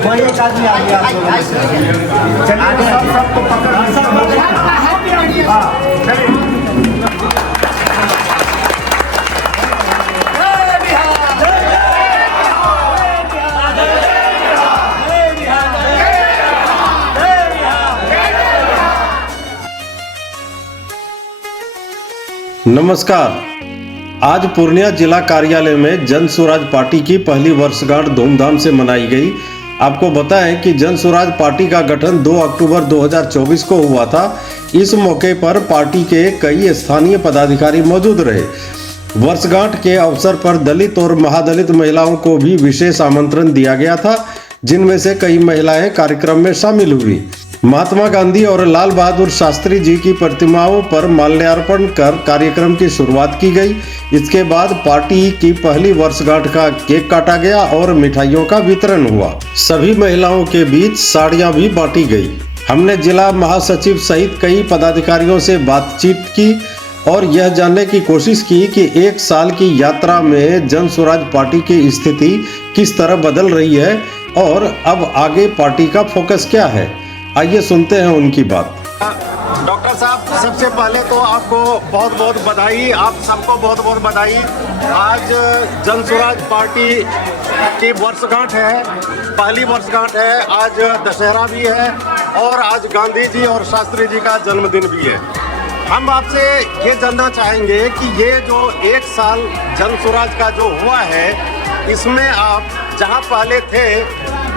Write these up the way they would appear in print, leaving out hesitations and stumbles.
कोई एक आदमी आ गया चलिए सबको पकड़ नमस्कार। आज पूर्णिया जिला कार्यालय में जन स्वराज पार्टी की पहली वर्षगांठ धूमधाम से मनाई गई। आपको बताएं कि जन स्वराज पार्टी का गठन 2 अक्टूबर 2024 को हुआ था। इस मौके पर पार्टी के कई स्थानीय पदाधिकारी मौजूद रहे। वर्षगांठ के अवसर पर दलित और महादलित महिलाओं को भी विशेष आमंत्रण दिया गया था, जिनमें से कई महिलाएं कार्यक्रम में शामिल हुई। महात्मा गांधी और लाल बहादुर शास्त्री जी की प्रतिमाओं पर माल्यार्पण कर कार्यक्रम की शुरुआत की गई। इसके बाद पार्टी की पहली वर्षगांठ का केक काटा गया और मिठाइयों का वितरण हुआ। सभी महिलाओं के बीच साड़ियां भी बांटी गई। हमने जिला महासचिव सहित कई पदाधिकारियों से बातचीत की और यह जानने की कोशिश की कि एक साल की यात्रा में जन स्वराज पार्टी की स्थिति किस तरह बदल रही है और अब आगे पार्टी का फोकस क्या है। आइए सुनते हैं उनकी बात। डॉक्टर साहब, सबसे पहले तो आपको बहुत बहुत बधाई, आप सबको बहुत बहुत बधाई। आज जन स्वराज पार्टी की वर्षगांठ है, पहली वर्षगांठ है। आज दशहरा भी है और आज गांधी जी और शास्त्री जी का जन्मदिन भी है। हम आपसे ये जानना चाहेंगे कि ये जो एक साल जन स्वराज का जो हुआ है, इसमें आप जहाँ पहले थे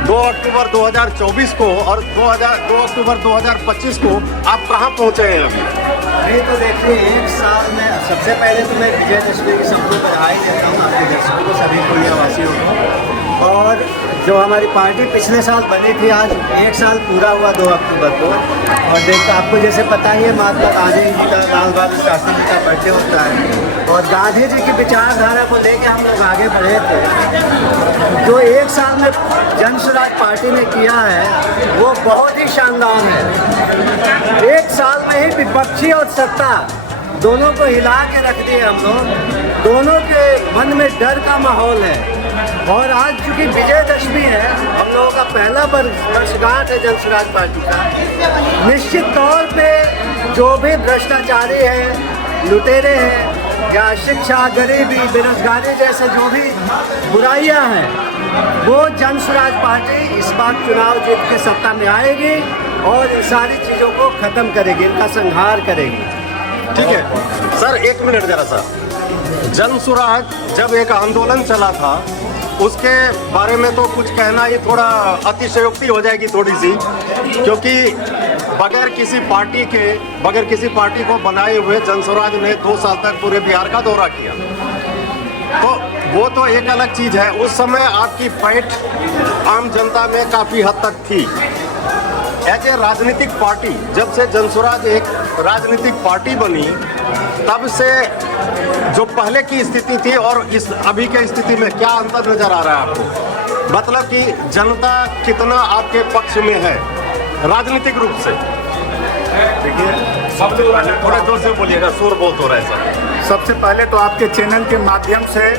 2 अक्टूबर 2024 को और 2 अक्टूबर 2025 को, आप कहाँ पहुँचे हैं अभी? नहीं तो देखिए, एक साल में सबसे पहले तो मैं विजयदशमी की सबको बधाई देता हूँ, आपके दर्शकों को, सभी पूर्णियावासियों को। और जो हमारी पार्टी पिछले साल बनी थी, आज एक साल पूरा हुआ 2 अक्टूबर को। और देखो, आपको जैसे पता ही है, महात्मा गांधी जी का, लाल बहादुर शास्त्री जी का बर्थडे होता है और गांधी जी की विचारधारा को लेकर हम लोग आगे बढ़े थे। जो एक साल में जन स्वराज पार्टी ने किया है वो बहुत ही शानदार है। एक साल में ही विपक्षी और सत्ता दोनों को हिला के रख दिए हम लोग। दोनों के मन में डर का माहौल है। और आज चूँकि विजयदशमी है, हम लोगों का पहला वर्षगांठ है जन स्वराज पार्टी का। निश्चित तौर पे जो भी भ्रष्टाचारी है, लुटेरे हैं, या शिक्षा, गरीबी, बेरोजगारी जैसे जो भी बुराइयां हैं, वो जन स्वराज पार्टी इस बार चुनाव जीत के सत्ता में आएगी और इन सारी चीज़ों को ख़त्म करेगी, इनका संहार करेगी। ठीक है सर, एक मिनट जरा सा। जन स्वराज जब एक आंदोलन चला था, उसके बारे में तो कुछ कहना ही थोड़ा अतिशयोक्ति हो जाएगी थोड़ी सी, क्योंकि बगैर किसी पार्टी को बनाए हुए जन स्वराज ने 2 साल तक पूरे बिहार का दौरा किया। तो वो तो एक अलग चीज़ है। उस समय आपकी पैठ आम जनता में काफ़ी हद तक थी। एज ए राजनीतिक पार्टी, जब से जन स्वराज एक राजनीतिक पार्टी बनी, तब से जो पहले की स्थिति थी और इस अभी के स्थिति में क्या अंतर नजर आ रहा है आपको? मतलब कि जनता कितना आपके पक्ष में है राजनीतिक रूप से? देखिए, सबसे पहले थोड़ा जोर से बोलिएगा, शोर बहुत हो रहा है सर। सबसे पहले तो आपके चैनल के माध्यम से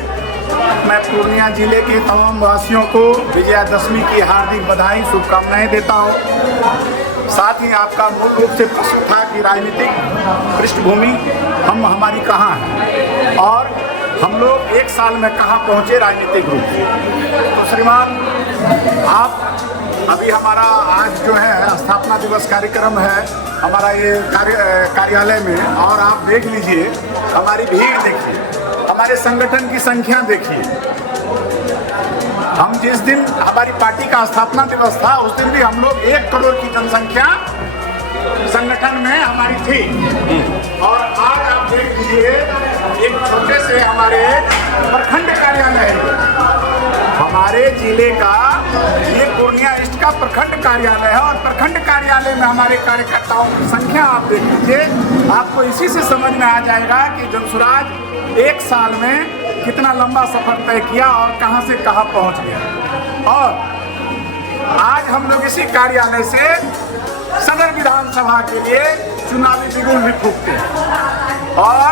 मैं पूर्णिया जिले के तमाम वासियों को विजयादशमी की हार्दिक बधाई, शुभकामनाएं देता हूं। साथ ही आपका मूल रूप से प्रश्न था कि राजनीतिक पृष्ठभूमि हमारी कहाँ है और हम लोग एक साल में कहाँ पहुँचे राजनीतिक रूप से। तो श्रीमान, आप अभी हमारा आज जो है स्थापना दिवस कार्यक्रम है हमारा ये कार्यालय में, और आप देख लीजिए, हमारी भीड़ देखिए, हमारे संगठन की संख्या देखिए। हम जिस दिन हमारी पार्टी का स्थापना दिवस था, उस दिन भी हम लोग 1 करोड़ की जनसंख्या संगठन में हमारी थी। और आज आप देख लीजिए, एक छोटे से हमारे प्रखंड कार्यालय है, हमारे जिले का ये पूर्णिया ईस्ट का प्रखंड कार्यालय है और प्रखंड कार्यालय में हमारे कार्यकर्ताओं की संख्या आप देख लीजिए, आपको इसी से समझ में आ जाएगा कि जनसुराज एक साल में कितना लंबा सफर तय किया और कहां से कहां पहुंच गया। और आज हम लोग इसी कार्यालय से सदर विधानसभा के लिए चुनावी बिगुल भी फूकते हैं और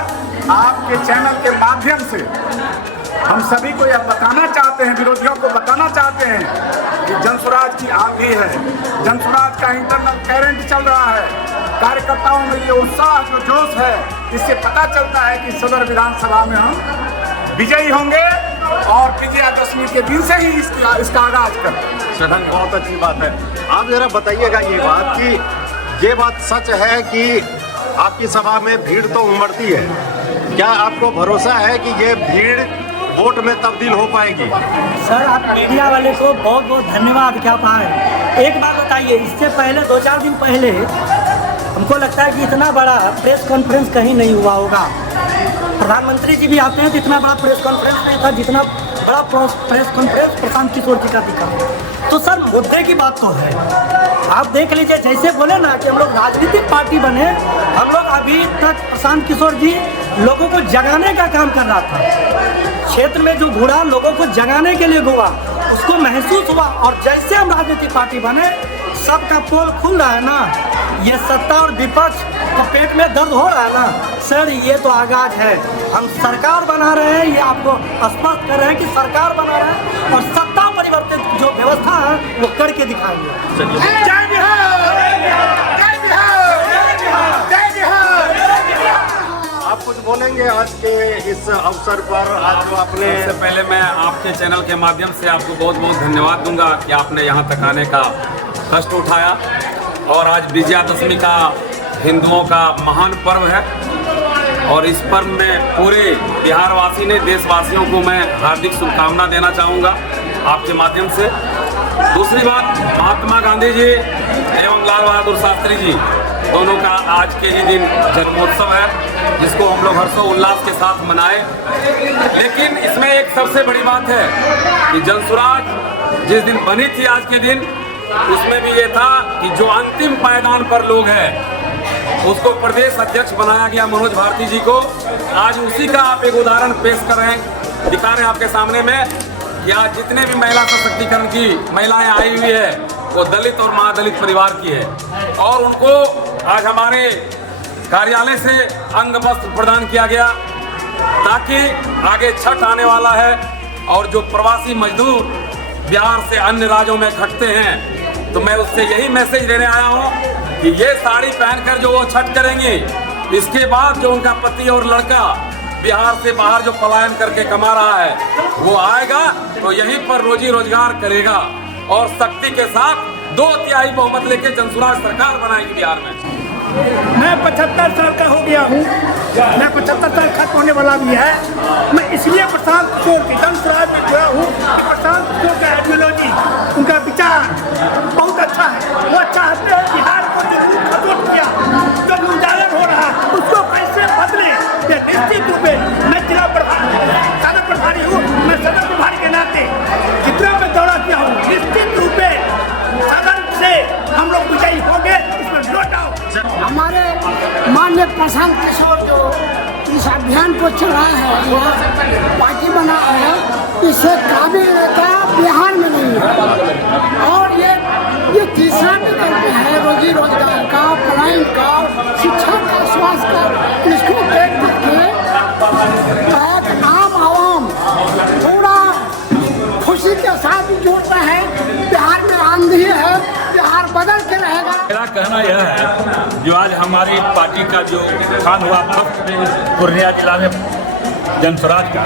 आपके चैनल के माध्यम से हम सभी को यह बताना चाहते हैं, विरोधियों को बताना चाहते हैं कि जनसुराज की आंधी है, जनसुराज का इंटरनल करंट चल रहा है। कार्यकर्ताओं में ये उत्साह जो जोश है, इससे पता चलता है कि सदर विधानसभा में हम विजयी होंगे और विजयादशमी के दिन से ही इसका आगाज करें। बहुत अच्छी बात है। आप जरा बताइएगा ये बात सच है कि आपकी सभा में भीड़ तो उमड़ती है, क्या आपको भरोसा है कि ये भीड़ वोट में तब्दील हो पाएगी? सर, आप मीडिया वाले को बहुत बहुत धन्यवाद क्या पाए। एक बात बताइए, इससे पहले 2-4 दिन पहले हमको लगता है कि इतना बड़ा प्रेस कॉन्फ्रेंस कहीं नहीं हुआ होगा। प्रधानमंत्री जी भी आते हैं तो इतना बड़ा प्रेस कॉन्फ्रेंस नहीं था जितना बड़ा प्रेस कॉन्फ्रेंस प्रशांत किशोर जी का दिखा। तो सर, मुद्दे की बात तो है, आप देख लीजिए, जैसे बोले ना कि हम लोग राजनीतिक पार्टी बने, हम लोग अभी तक प्रशांत किशोर जी लोगों को जगाने का काम कर रहा था। क्षेत्र में जो घुड़ा लोगों को जगाने के लिए घुआ, उसको महसूस हुआ और जैसे हम राजनीतिक पार्टी बने, सबका पोल खुल रहा है ना, ये सत्ता और विपक्ष को पेट में दर्द हो रहा है ना सर, ये तो आगाज है। हम सरकार बना रहे हैं, ये आपको स्पष्ट कर रहे हैं कि सरकार बना रहे हैं और सत्ता परिवर्तित जो व्यवस्था है वो करके दिखाएंगे। जय बिहार! जय बिहार! जय बिहार! आप कुछ बोलेंगे आज के इस अवसर पर? आज जो आपने सबसे पहले मैं आपके चैनल के माध्यम से आपको बहुत बहुत धन्यवाद दूंगा कि आपने यहाँ तक आने का कष्ट उठाया। और आज विजयादशमी का हिंदुओं का महान पर्व है और इस पर्व में पूरे बिहारवासी ने, देशवासियों को मैं हार्दिक शुभकामना देना चाहूँगा आपके माध्यम से। दूसरी बात, महात्मा गांधी जी एवं लाल बहादुर शास्त्री जी दोनों का आज के ही दिन जन्मोत्सव है, जिसको हम लोग हर्षोल्लास के साथ मनाए। लेकिन इसमें एक सबसे बड़ी बात है कि जनसुराज जिस दिन बनी थी आज के दिन, उसमें भी ये था कि जो अंतिम पायदान पर लोग हैं उसको प्रदेश अध्यक्ष बनाया गया मनोज भारती जी को। आज उसी का आप एक उदाहरण पेश कर रहे हैं, दिखा रहे हैं आपके सामने में कि आज जितने भी महिला सशक्तिकरण की महिलाएं आई हुई है वो दलित और महादलित परिवार की है और उनको आज हमारे कार्यालय से अंग वस्त्र प्रदान किया गया ताकि आगे छठ आने वाला है और जो प्रवासी मजदूर बिहार से अन्य राज्यों में खटते हैं, तो मैं उससे यही मैसेज देने आया हूँ कि ये साड़ी पहनकर जो वो छठ करेंगी, इसके बाद जो उनका पति और लड़का बिहार से बाहर जो पलायन करके कमा रहा है वो आएगा तो यहीं पर रोजी रोजगार करेगा और शक्ति के साथ 2/3 बहुमत लेके जनसुराज सरकार बनाएगी बिहार में। मैं 75 साल का हो गया हूँ, मैं 75 साल खत्म होने वाला भी है। मैं इसलिए प्रशांत किशोर की जनसुराज में जुड़ा हूँ कि प्रशांत किशोर का आइडियोलॉजी, उनका विचार बहुत अच्छा है। वो चाहते हैं बिहार को जो खतोट किया, जो उजागर हो रहा है, उसको कैसे बदले। ये निश्चित रूप में मैं जिला सदर प्रभारी हूँ, मैं सदर प्रभारी के नाते जितना मैं दौरा किया हूँ, निश्चित रूप में सदन से हम लोग विजयी होंगे, इसमें नो डाउट। हमारे माननीय प्रशांत किशोर जो इस अभियान को चला है, यह पार्टी बना है, इसे काबिल नेता बिहार में नहीं है और ये तीसरा विकल्प है रोजी रोजगार का, पलायन का, शिक्षा का, स्वास्थ्य का। इसको देख करके आम आवाम पूरा खुशी के साथ जुड़ता है। बिहार में आंधी है, बिहार बदल के रहेगा। मेरा कहना यह है, जो आज हमारी पार्टी का जो स्थान हुआ पूर्णिया जिला में जनसुराज का,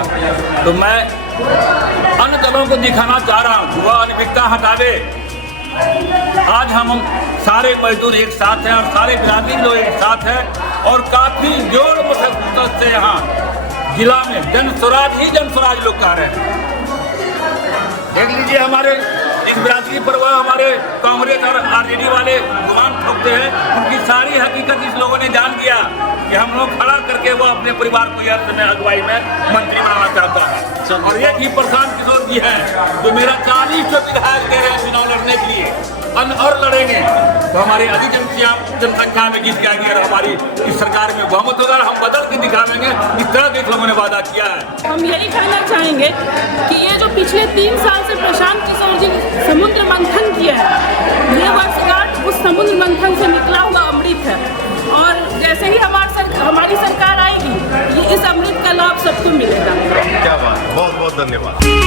तो मैं अन्य दलों को दिखाना चाह रहा हूँ, वह अनभिज्ञता हटा दे। आज हम सारे मजदूर एक साथ हैं और सारे बिरादरी लोग एक साथ हैं और काफी जोर मशक्कत से यहाँ जिला में जनसुराज ही जनसुराज लोग कह रहे हैं। देख लीजिए हमारे इस बिरादरी पर वह हमारे कांग्रेस और आरजेडी वाले गुमान ठोकते हैं, उनकी सारी हकीकत इस लोगों ने जान लिया कि हम लोग खड़ा करके वो अपने परिवार को यह समय अगुवाई में मंत्री बनाना चाहता है। और एक ही प्रशांत किशोर जी है जो मेरा 40 विधायक दे रहे हैं चुनाव लड़ने के लिए, और लड़ेंगे तो हमारी अधिक जनसंख्या में जीत जाएंगे और हमारी इस सरकार में बहुमत होगा। हम बदल के दिखावेंगे इस तरह के लोगों ने वादा किया है। हम यही कहना चाहेंगे कि ये जो पिछले 3 साल से प्रशांत किशोर जी समुद्र मंथन किया है, ये वर्षगांठ उस समुद्र मंथन से निकला हुआ अमृत है। और जैसे ही हमारी सरकार आएगी, ये इस अमृत का लाभ सबको मिलेगा। क्या बात, बहुत बहुत धन्यवाद।